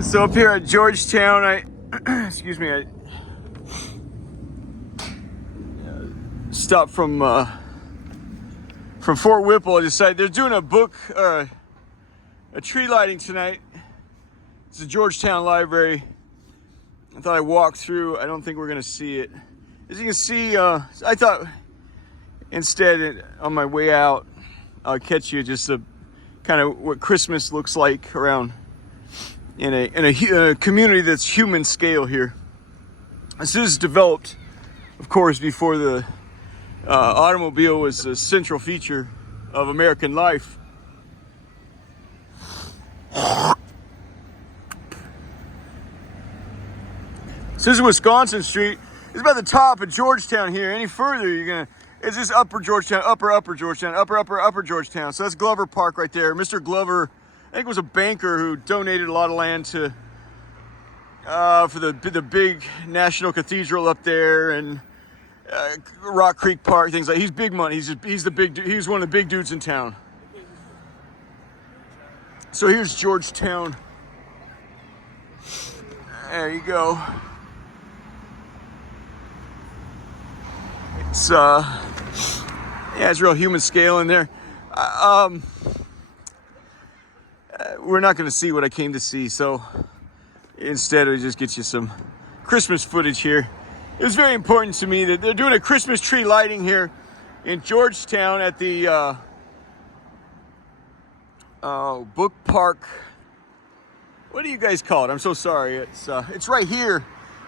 So up here at Georgetown, excuse me, I stopped from Fort Whipple. I decided they're doing a tree lighting tonight. It's the Georgetown Library. I thought I'd walk through. I don't think we're gonna see it. As you can see, I thought instead on my way out, I'll catch you just a kind of what Christmas looks like around in a community that's human scale here. This is developed, of course, before the automobile was a central feature of American life. So this is Wisconsin Street. It's about the top of Georgetown here. Any further, it's just upper Georgetown, upper Georgetown, upper Georgetown. So that's Glover Park right there. Mr. Glover, I think, was a banker who donated a lot of land to for the big National Cathedral up there and Rock Creek Park, things like. He's big money. He's the big. He's one of the big dudes in town. So here's Georgetown. There you go. It's it's real human scale in there. We're not going to see what I came to see, so instead we just get you some Christmas footage here. It was very important to me that they're doing a Christmas tree lighting here in Georgetown at the Book Park. What do you guys call it? I'm so sorry. It's right here.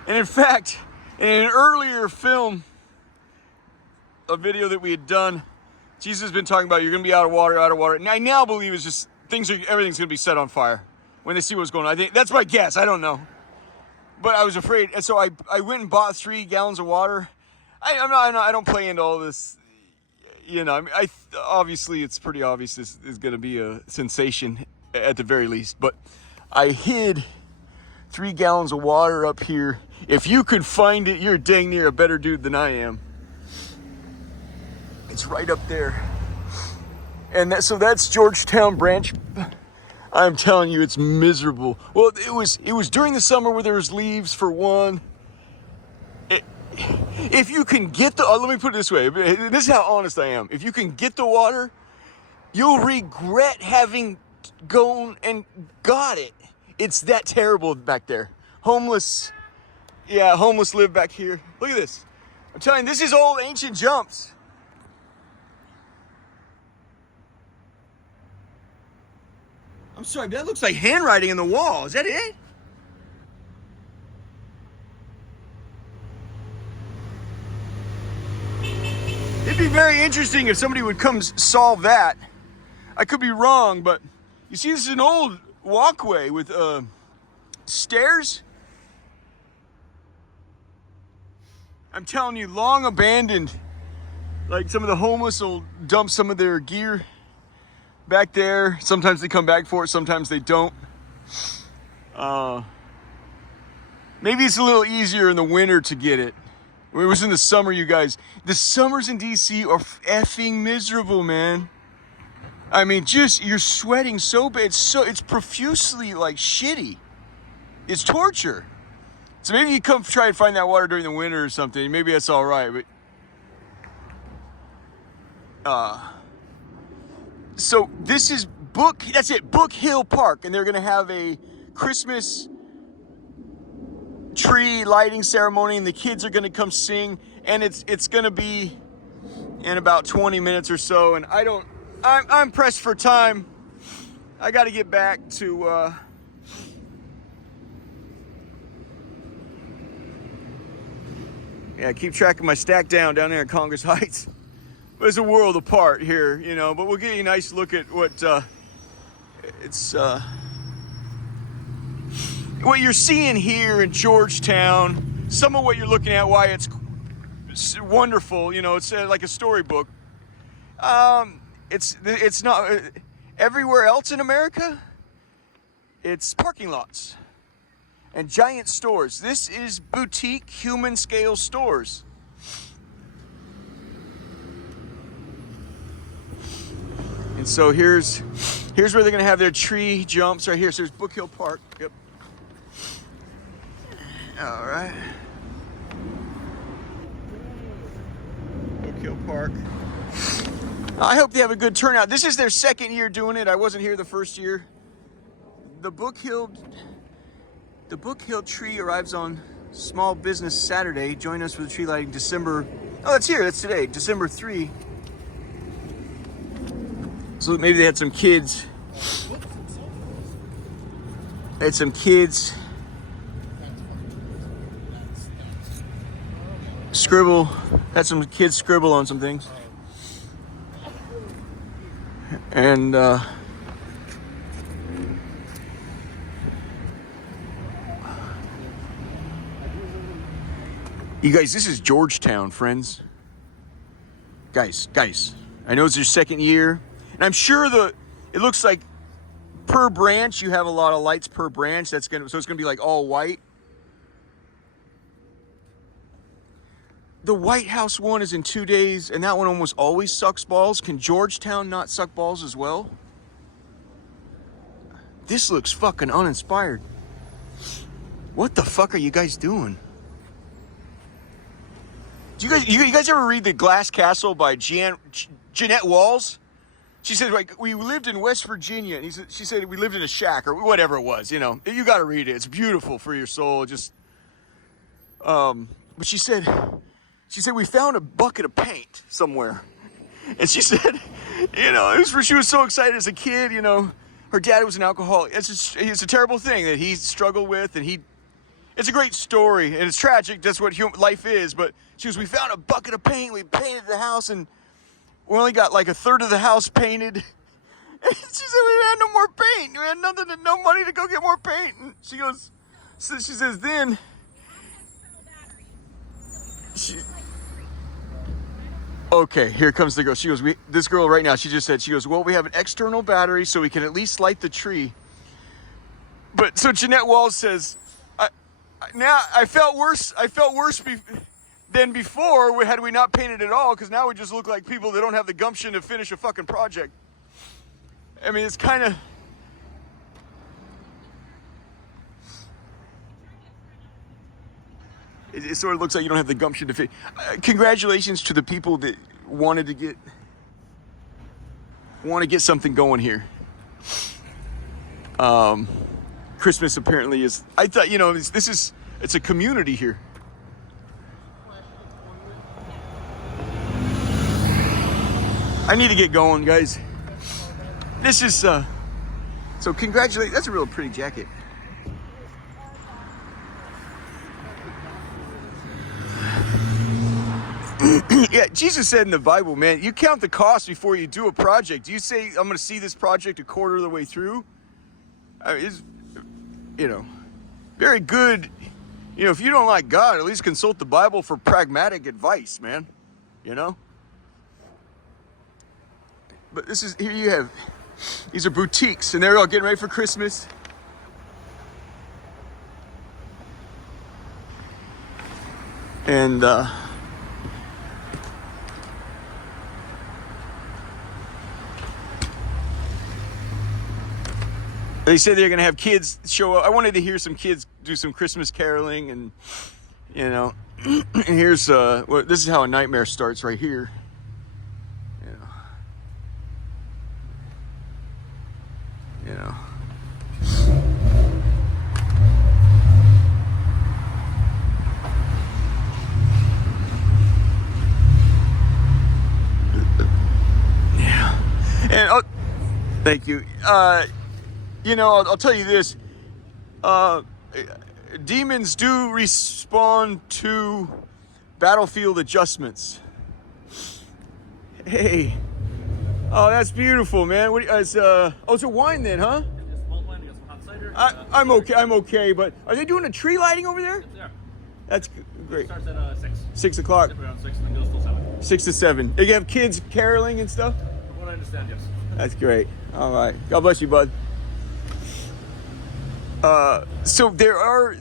And in fact, in an earlier film, a video that we had done, Jesus has been talking about you're going to be out of water. And I now believe it's just everything's going to be set on fire when they see what's going on. I think that's my guess. I don't know. But I was afraid. And so I went and bought 3 gallons of water. I don't play into all this. You know, obviously it's pretty obvious this is going to be a sensation at the very least. But I hid 3 gallons of water up here. If you could find it, you're dang near a better dude than I am. It's right up there. And so that's Georgetown Branch. I'm telling you, it's miserable. Well, it was during the summer where there was leaves for one. If you can get let me put it this way. This is how honest I am. If you can get the water, you'll regret having gone and got it. It's that terrible back there. Homeless live back here. Look at this. I'm telling you, this is old ancient jumps. I'm sorry, but that looks like handwriting in the wall. Is that it? It'd be very interesting if somebody would come solve that. I could be wrong, but you see, this is an old walkway with stairs. I'm telling you, long abandoned. Like some of the homeless will dump some of their gear back there. Sometimes they come back for it, sometimes they don't. Maybe it's a little easier in the winter to get it. When it was in the summer, you guys. The summers in DC are effing miserable, man. I mean, you're sweating so bad. It's profusely like shitty. It's torture. So maybe you come try and find that water during the winter or something. Maybe that's all right, but so this is Book Hill Park, and they're gonna have a Christmas tree lighting ceremony, and the kids are gonna come sing, and it's gonna be in about 20 minutes or so. And I'm pressed for time. I got to get back to keep track of my stack down there in Congress Heights. But it's a world apart here, you know. But we'll get you a nice look at what what you're seeing here in Georgetown. Some of what you're looking at, why it's wonderful, you know. It's like a storybook. It's not everywhere else in America. It's parking lots and giant stores. This is boutique human scale stores. And so here's where they're gonna have their tree jumps right here. So there's Book Hill Park. Yep. All right. Oak Hill Park. I hope they have a good turnout. This is their second year doing it. I wasn't here the first year. The Book Hill tree arrives on Small Business Saturday. Join us for the tree lighting December. Oh, it's here. That's today, December 3. So maybe they had some kids. They had some kids scribble. Had some kids scribble on some things. And you guys, this is Georgetown, friends. Guys, I know it's your second year, and I'm sure it looks like per branch you have a lot of lights per branch. So it's gonna be like all white. The White House one is in 2 days, and that one almost always sucks balls. Can Georgetown not suck balls as well? This looks fucking uninspired. What the fuck are you guys doing? Do you guys ever read The Glass Castle by Jeanette Walls? She said, like, we lived in West Virginia, and she said we lived in a shack or whatever it was. You know, you got to read it. It's beautiful for your soul. Just, but she said we found a bucket of paint somewhere, and she said, you know, she was so excited as a kid. You know, her dad was an alcoholic. It's a terrible thing that he struggled with, and it's a great story, and it's tragic. That's what life is. But we found a bucket of paint. We painted the house, and we only got like a third of the house painted. And she said we had no more paint. We had no money to go get more paint. And she says then. Okay, here comes the girl. She goes, this girl right now, she just said, well, we have an external battery so we can at least light the tree. But so Jeanette Walls says, I felt worse than before had we not painted at all, because now we just look like people that don't have the gumption to finish a fucking project. I mean, it's kind of... It sort of looks like you don't have the gumption to fit. Congratulations to the people that want to get something going here. Christmas apparently is. I thought, you know, it's a community here. I need to get going, guys. This is so congratulations. That's a real pretty jacket. Yeah, Jesus said in the Bible, man, you count the cost before you do a project. Do you say, I'm going to see this project a quarter of the way through? I mean, it's, you know, very good. You know, if you don't like God, at least consult the Bible for pragmatic advice, man. You know? But here you have, these are boutiques, and they're all getting ready for Christmas. And, they said they're going to have kids show up. I wanted to hear some kids do some Christmas caroling, and, you know, and here's, well, this is how a nightmare starts right here. You know. Yeah. And, oh, thank you. You know, I'll tell you this. Demons do respond to battlefield adjustments. Hey. Oh, that's beautiful, man. It's a wine then, huh? It's mulled wine, you got some hot cider. I'm okay, but are they doing a tree lighting over there? Yeah. That's great. It starts at 6. 6 o'clock. Around 6 and then goes till 7. 6 to 7. They have kids caroling and stuff? From what I understand, yes. That's great. All right. God bless you, bud. So there are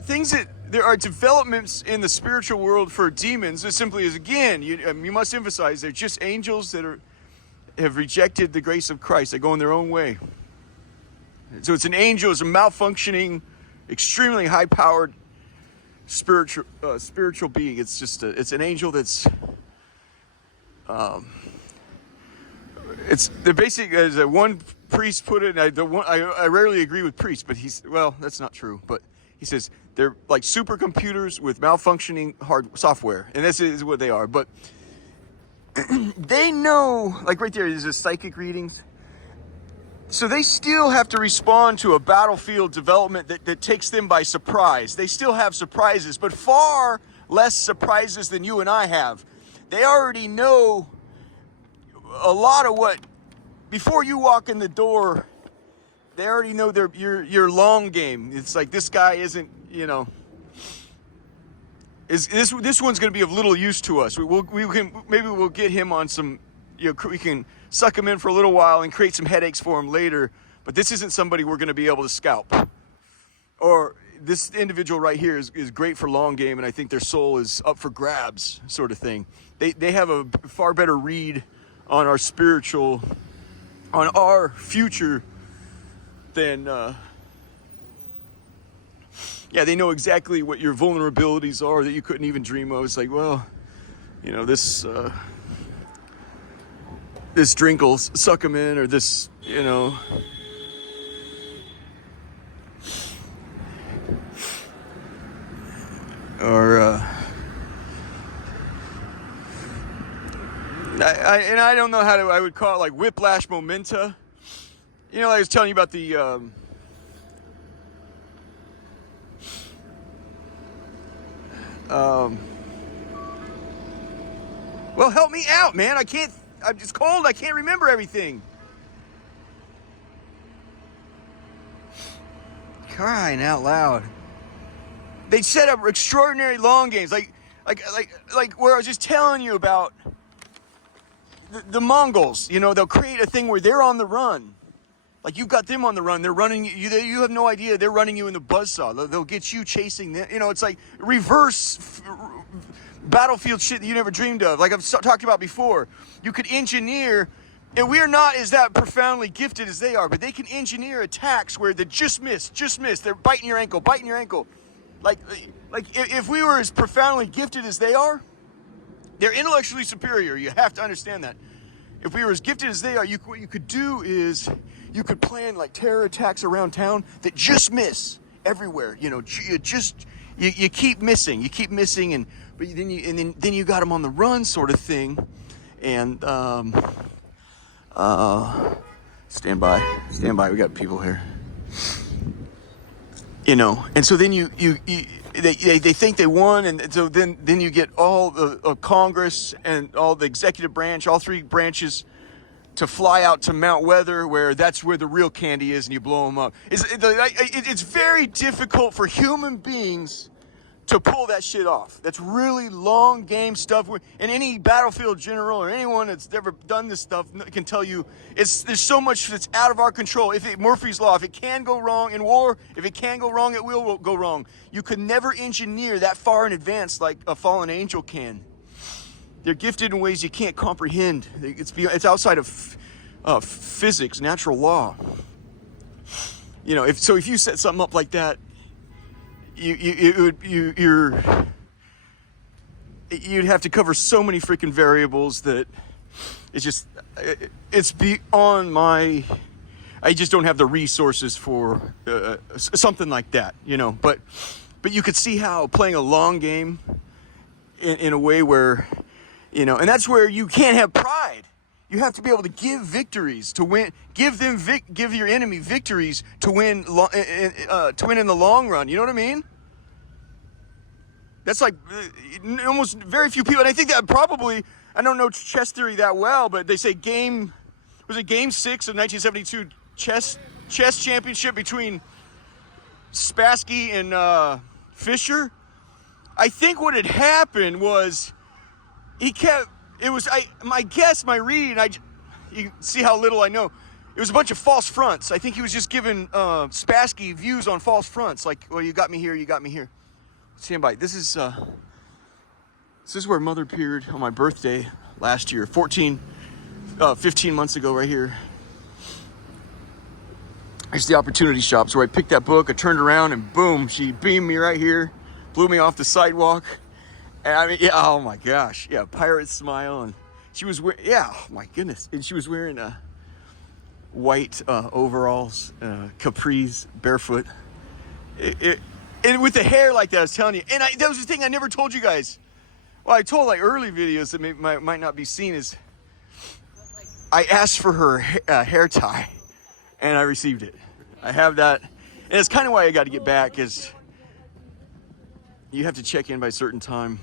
developments in the spiritual world for demons. As simply as, again, you must emphasize, they're just angels that have rejected the grace of Christ. They go in their own way. So it's an angel, it's a malfunctioning, extremely high-powered spiritual being. It's just it's an angel that's it's the basic, as one priest put it, and I rarely agree with priests, but well, that's not true, but he says they're like supercomputers with malfunctioning software, and this is what they are. But they know, like right there, there's a psychic readings. So they still have to respond to a battlefield development that takes them by surprise. They still have surprises, but far less surprises than you and I have. They already know a lot of what, before you walk in the door, they already know your long game. It's like, this guy isn't, this one's going to be of little use to us. Maybe we'll get him on some, we can suck him in for a little while and create some headaches for him later, but this isn't somebody we're going to be able to scalp. Or this individual right here is great for long game, and I think their soul is up for grabs, sort of thing. They have a far better read on our on our future than, they know exactly what your vulnerabilities are that you couldn't even dream of. It's like, well, this drink will suck him in, or this, or I don't know I would call it like whiplash momenta. I was telling you about the well, help me out, man. I'm just cold. I can't remember everything. Crying out loud. They set up extraordinary long games, like where I was just telling you about the Mongols. They'll create a thing where they're on the run. Like, you've got them on the run. They're running you. You have no idea. They're running you in the buzzsaw. They'll get you chasing them. It's like reverse battlefield shit that you never dreamed of. Like I've talked about before. You could engineer, and we're not as that profoundly gifted as they are, but they can engineer attacks where they just miss. They're biting your ankle. Like if we were as profoundly gifted as they are, they're intellectually superior. You have to understand that. If we were as gifted as they are, what you could do is you could plan like terror attacks around town that just miss everywhere. You keep missing, and but then you got them on the run, sort of thing. And stand by. We got people here. And so then they think they won, and so then you get all the Congress and all the executive branch, all three branches, to fly out to Mount Weather, where that's where the real candy is, and you blow them up. It's very difficult for human beings to pull that shit off. That's really long game stuff. And any battlefield general or anyone that's ever done this stuff can tell you there's so much that's out of our control. Murphy's Law, if it can go wrong in war, if it can go wrong, it will go wrong. You could never engineer that far in advance like a fallen angel can. They're gifted in ways you can't comprehend. It's outside of physics, natural law. If you set something up like that, you'd have to cover so many freaking variables that it's beyond my. I just don't have the resources for something like that, But you could see how playing a long game in a way where, and that's where you can't have pride. You have to be able to give victories to win. Give your enemy victories to win in the long run. You know what I mean? That's like almost very few people. And I think that probably, I don't know chess theory that well, but they say game 6 of 1972 chess championship between Spassky and Fischer. I think what had happened was my read, you can see how little I know. It was a bunch of false fronts. I think he was just giving Spassky views on false fronts. Like, well, you got me here, you got me here. Stand by. This is where Mother appeared on my birthday last year, 15 months ago, right here. It's the Opportunity Shops where I picked that book, I turned around, and boom, she beamed me right here. blew me off the sidewalk. And I mean, yeah, oh my gosh, yeah, pirate smile, and she was wearing, yeah, oh my goodness, and she was wearing white overalls, capris, barefoot. And with the hair like that, I was telling you, and that was the thing I never told you guys. Well, I told like early videos that might not be seen is I asked for her hair tie, and I received it. I have that, and it's kind of why I got to get back, is you have to check in by a certain time.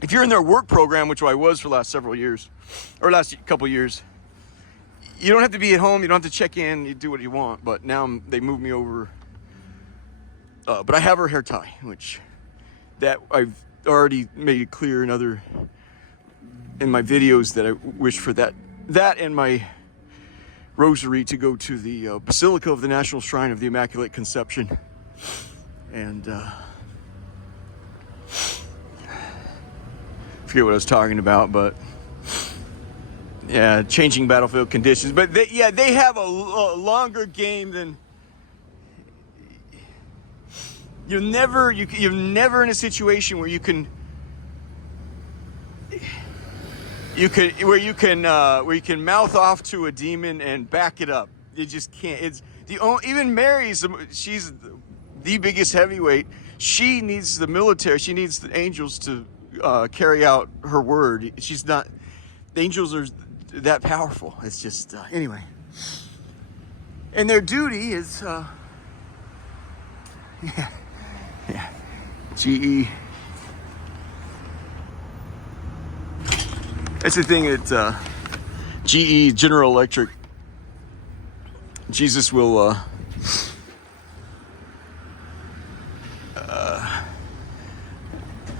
If you're in their work program, which I was for the last several years, or last couple years, you don't have to be at home. You don't have to check in. You do what you want. But now they moved me over. But I have her hair tie, which that I've already made it clear in my videos that I wish for that and my rosary to go to the Basilica of the National Shrine of the Immaculate Conception, and forget what I was talking about, but yeah, changing battlefield conditions. But they have a longer game than you're never in a situation where you can mouth off to a demon and back it up. You just can't. It's even Mary's. She's the biggest heavyweight. She needs the military. She needs the angels to carry out her word. She's not. The angels are that powerful. It's just anyway. And their duty is GE. That's the thing at GE, General Electric. Jesus will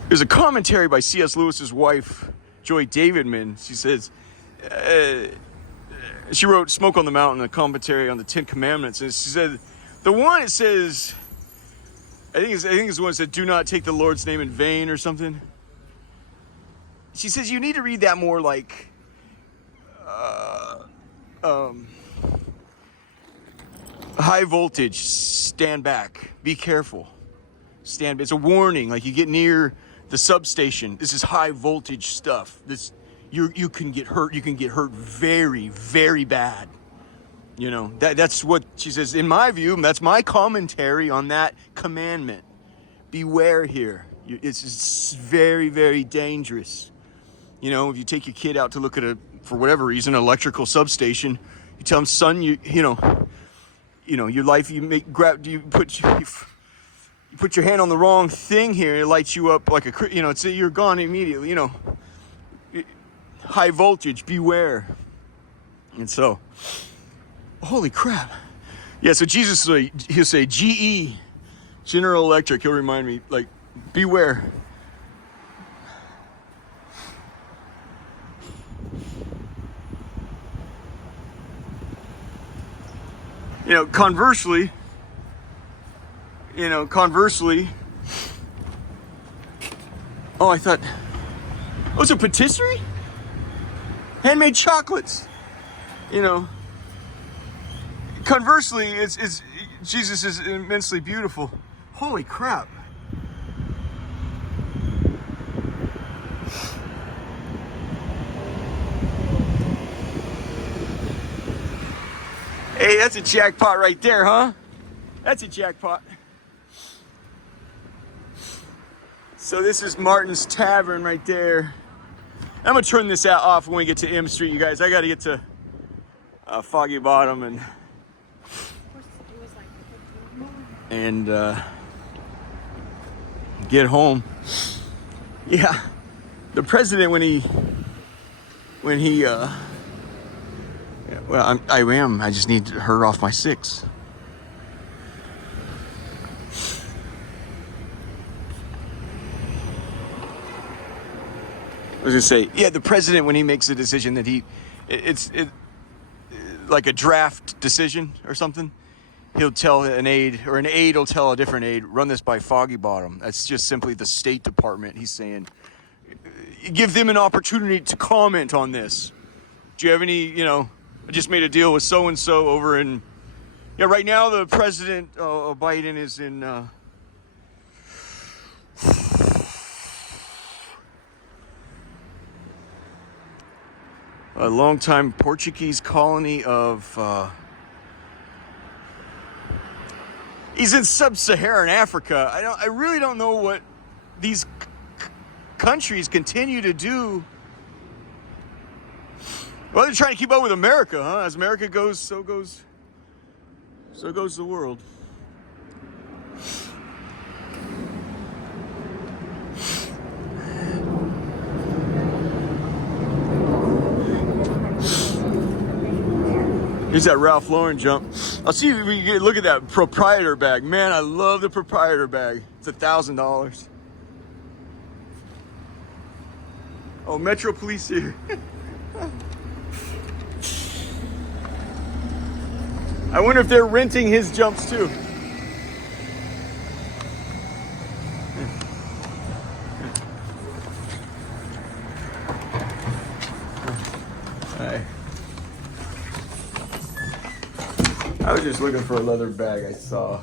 there's a commentary by C.S. Lewis's wife, Joy Davidman. She says she wrote Smoke on the Mountain, a commentary on the Ten Commandments, and she said the one it says, I think it's the one that said, "Do not take the Lord's name in vain" or something. She says you need to read that more like high voltage, stand back, be careful, stand. It's a warning, like you get near the substation. This is high voltage stuff. This you can get hurt. You can get hurt very, very bad. You know, that's what she says. In my view, that's my commentary on that commandment. Beware here. It's very, very dangerous. You know, if you take your kid out to look at for whatever reason, an electrical substation, you tell them, son, you know, your life, you put your hand on the wrong thing here, it lights you up like you're gone immediately. You know, high voltage, beware. And so, holy crap. Yeah, so Jesus, he'll say, GE, General Electric, he'll remind me, like, beware. You know, conversely, oh, I thought, oh, it's a patisserie? Handmade chocolates, you know. Conversely, it's Jesus is immensely beautiful. Holy crap. Hey, that's a jackpot right there, huh? That's a jackpot. So this is Martin's Tavern right there. I'm gonna turn this off when we get to M Street, you guys. I gotta get to Foggy Bottom and get home. Yeah, the president when he well, I am. I just need her off my 6. I was gonna say, yeah, the president when he makes a decision that it's like a draft decision or something, he'll tell an aide, or an aide will tell a different aide, run this by Foggy Bottom. That's just simply the State Department. He's saying, give them an opportunity to comment on this. Do you have any, I just made a deal with so-and-so over in, right now the president, Biden is in, a longtime Portuguese colony of. He's in sub-Saharan Africa. I really don't know what these countries continue to do. Well, they're trying to keep up with America, huh? As America goes, so goes the world. Here's that Ralph Lauren jump. I'll see if we can look at that proprietor bag. Man, I love the proprietor bag. It's $1,000. Oh, Metro Police here. I wonder if they're renting his jumps too. Hi. I was just looking for a leather bag I saw.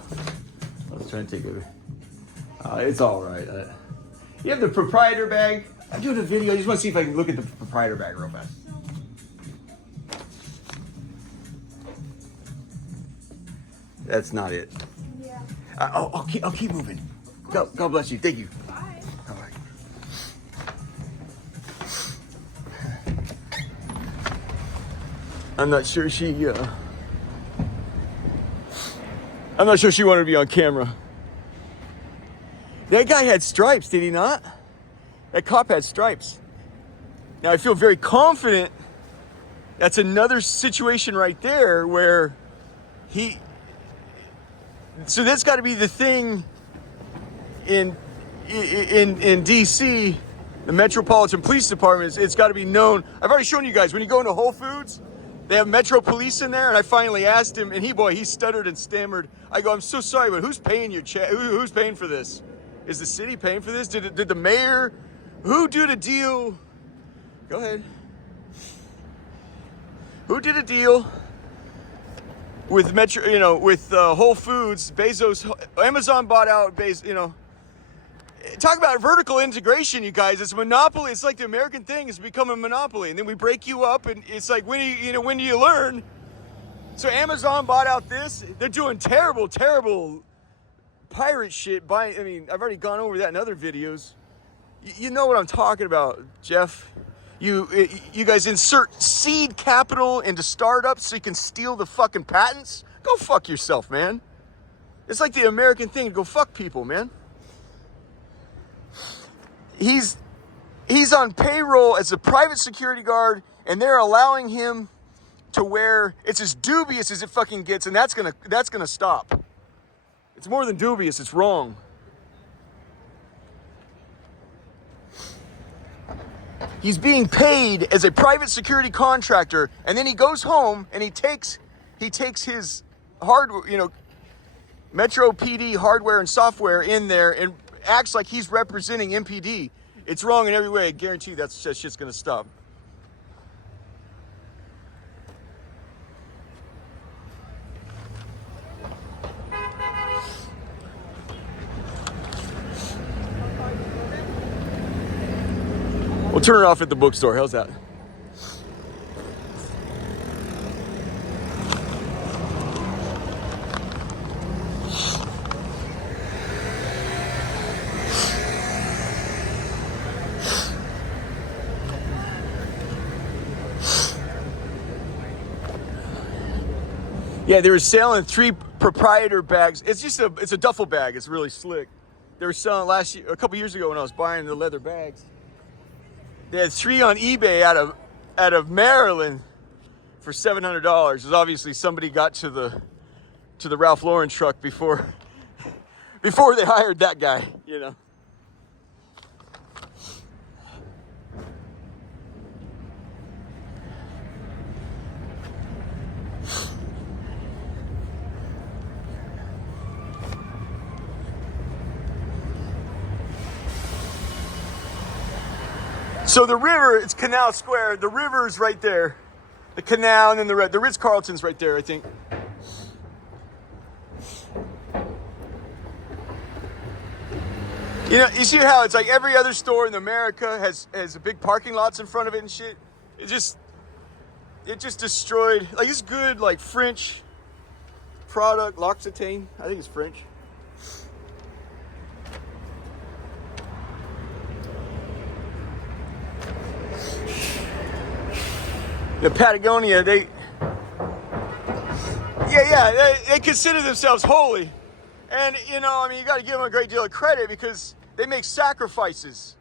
I was trying to take it. It's all right. You have the proprietor bag. I'm doing a video. I just want to see if I can look at the proprietor bag real fast. That's not it. Yeah. I'll keep moving. God bless you. Thank you. Bye. All right. I'm not sure she wanted to be on camera. That guy had stripes, did he not? That cop had stripes. Now I feel very confident that's another situation right there where so that's got to be the thing in DC, the Metropolitan Police Department. It's got to be known. I've already shown you guys when you go into Whole Foods, they have Metro Police in there, and I finally asked him, and he stuttered and stammered. I go, I'm so sorry, but who's paying your check? Who's paying for this? Is the city paying for this? Did the mayor? Who did a deal? Go ahead. Who did a deal with Metro? With Whole Foods, Bezos, Amazon bought out Bezos. Talk about vertical integration, you guys. It's a monopoly. It's like the American thing has become a monopoly, and then we break you up, and it's like when do you learn? So Amazon bought out this. They're doing terrible pirate shit. I've already gone over that in other videos. You know what I'm talking about, Jeff. You guys insert seed capital into startups so you can steal the fucking patents. Go fuck yourself, man. It's like the American thing to go fuck people, man. He's on payroll as a private security guard, and they're allowing him to wear. It's as dubious as it fucking gets, and that's gonna stop. It's more than dubious. It's wrong. He's being paid as a private security contractor, and then he goes home and he takes his hardware, Metro PD hardware and software in there and acts like he's representing MPD. It's wrong in every way. I guarantee that shit's gonna stop. We'll turn it off at the bookstore. How's that? Yeah, they were selling 3 proprietor bags. It's a duffel bag. It's really slick. They were selling a couple years ago when I was buying the leather bags. They had 3 on eBay out of Maryland for $700. Because obviously somebody got to the Ralph Lauren truck before they hired that guy, So the river, it's Canal Square. The river is right there. The canal, and then the Ritz-Carlton's right there, I think. You see how it's like every other store in America has a big parking lots in front of it and shit? it just destroyed. Like, it's good, like French product, L'Occitane. I think it's French. The Patagonia, they consider themselves holy. And, you know, I mean, you got to give them a great deal of credit because they make sacrifices.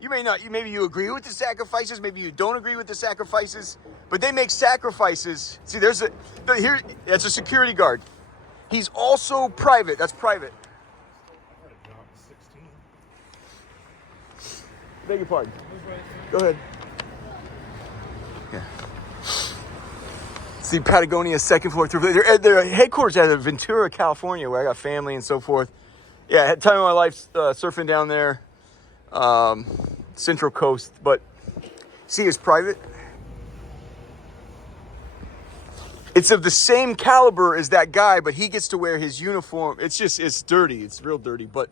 You may not, maybe you agree with the sacrifices, maybe you don't agree with the sacrifices, but they make sacrifices. See, that's a security guard. He's also private. That's private. Beg your pardon. Go ahead. Yeah. See, Patagonia, second floor, third floor. Their headquarters out of Ventura, California, where I got family and so forth. Yeah, I had time of my life surfing down there, Central Coast. But see, it's private. It's of the same caliber as that guy, but he gets to wear his uniform. It's dirty. It's real dirty, but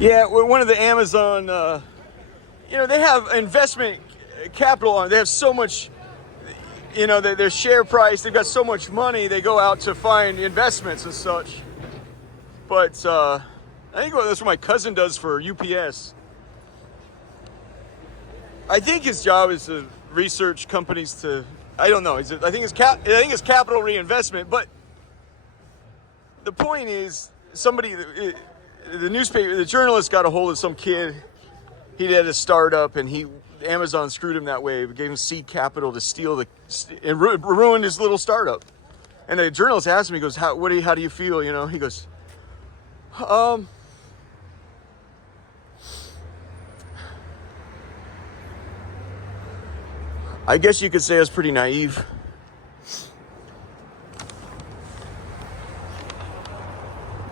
yeah, we're one of the Amazon, you know, they have investment capital on. They have so much, you know, their share price. They've got so much money. They go out to find investments and such. But I think that's what my cousin does for UPS. I think his job is to research companies to. I don't know. I think it's capital reinvestment. But the point is, the newspaper, the journalist got a hold of some kid. He had a startup, and Amazon screwed him that way. Gave him seed capital to steal and ruined his little startup. And the journalist asked him, he goes, "How do you feel?" You know, he goes, I guess you could say I was pretty naive.